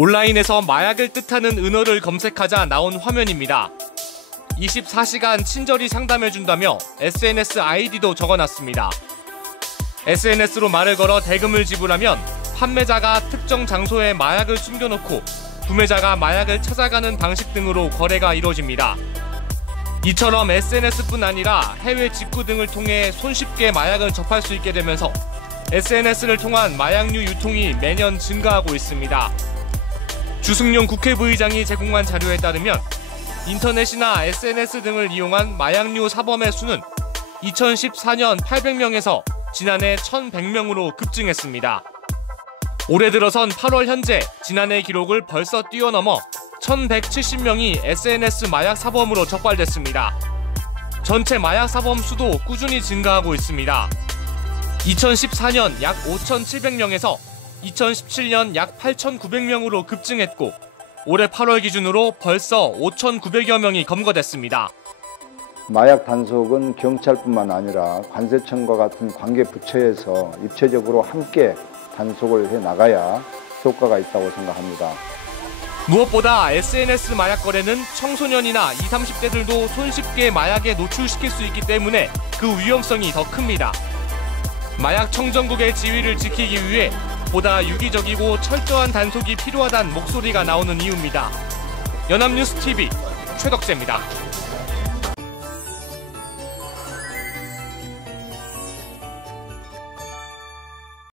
온라인에서 마약을 뜻하는 은어를 검색하자 나온 화면입니다. 24시간 친절히 상담해준다며 SNS 아이디도 적어놨습니다. SNS로 말을 걸어 대금을 지불하면 판매자가 특정 장소에 마약을 숨겨놓고 구매자가 마약을 찾아가는 방식 등으로 거래가 이루어집니다. 이처럼 SNS뿐 아니라 해외 직구 등을 통해 손쉽게 마약을 접할 수 있게 되면서 SNS를 통한 마약류 유통이 매년 증가하고 있습니다. 주승용 국회 부의장이 제공한 자료에 따르면 인터넷이나 SNS 등을 이용한 마약류 사범의 수는 2014년 800명에서 지난해 1,100명으로 급증했습니다. 올해 들어선 8월 현재 지난해 기록을 벌써 뛰어넘어 1,170명이 SNS 마약 사범으로 적발됐습니다. 전체 마약 사범 수도 꾸준히 증가하고 있습니다. 2014년 약 5,700명에서 2017년 약 8,900명으로 급증했고 올해 8월 기준으로 벌써 5,900여 명이 검거됐습니다. 마약 단속은 경찰뿐만 아니라 관세청과 같은 관계 부처에서 입체적으로 함께 단속을 해나가야 효과가 있다고 생각합니다. 무엇보다 SNS 마약 거래는 청소년이나 20, 30대들도 손쉽게 마약에 노출시킬 수 있기 때문에 그 위험성이 더 큽니다. 마약 청정국의 지위를 지키기 위해 보다 유기적이고 철저한 단속이 필요하다는 목소리가 나오는 이유입니다. 연합뉴스TV 최덕재입니다.